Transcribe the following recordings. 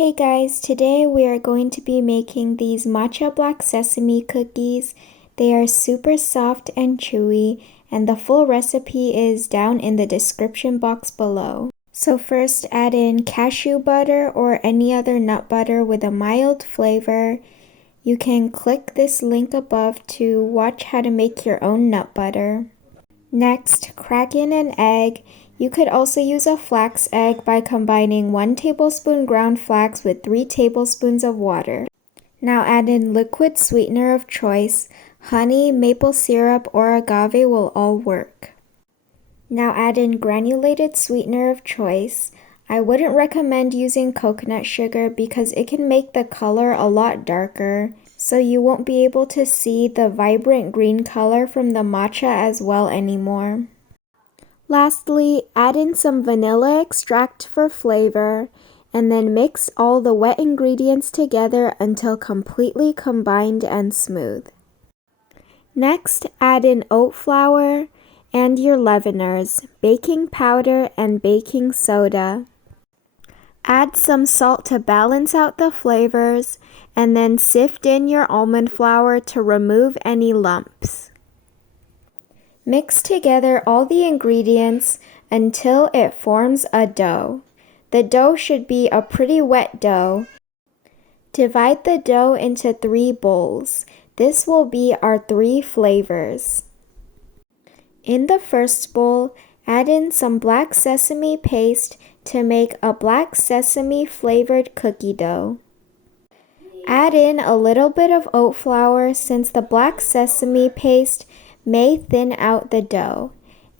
Hey guys, today we are going to be making these matcha black sesame cookies. They are super soft and chewy, and the full recipe is down in the description box below. So first add in cashew butter or any other nut butter with a mild flavor. You can click this link above to watch how to make your own nut butter. Next, crack in an egg. You could also use a flax egg by combining 1 tablespoon ground flax with 3 tablespoons of water. Now add in liquid sweetener of choice. Honey, maple syrup, or agave will all work. Now add in granulated sweetener of choice. I wouldn't recommend using coconut sugar because it can make the color a lot darker, so you won't be able to see the vibrant green color from the matcha as well anymore. Lastly, add in some vanilla extract for flavor, and then mix all the wet ingredients together until completely combined and smooth. Next, add in oat flour and your leaveners, baking powder and baking soda. Add some salt to balance out the flavors, and then sift in your almond flour to remove any lumps. Mix together all the ingredients until it forms a dough. The dough should be a pretty wet dough. Divide the dough into 3 bowls. This will be our 3 flavors. In the first bowl, add in some black sesame paste to make a black sesame flavored cookie dough. Add in a little bit of oat flour since the black sesame paste may thin out the dough,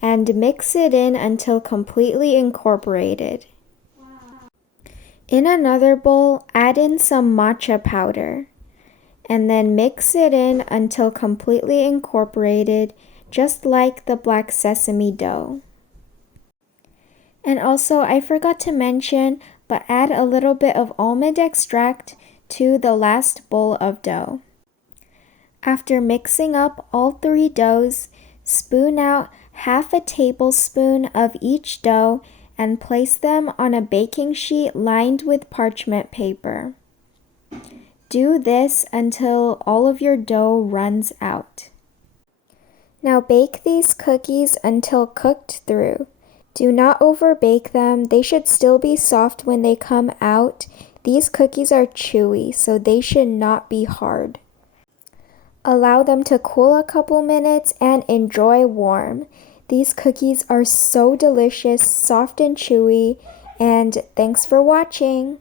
and mix it in until completely incorporated. In another bowl, add in some matcha powder, and then mix it in until completely incorporated, just like the black sesame dough. And also, I forgot to mention, but add a little bit of almond extract to the last bowl of dough. After mixing up all 3 doughs, spoon out half a tablespoon of each dough and place them on a baking sheet lined with parchment paper. Do this until all of your dough runs out. Now bake these cookies until cooked through. Do not overbake them. They should still be soft when they come out. These cookies are chewy, so they should not be hard. Allow them to cool a couple minutes and enjoy warm. These cookies are so delicious, soft and chewy, and thanks for watching.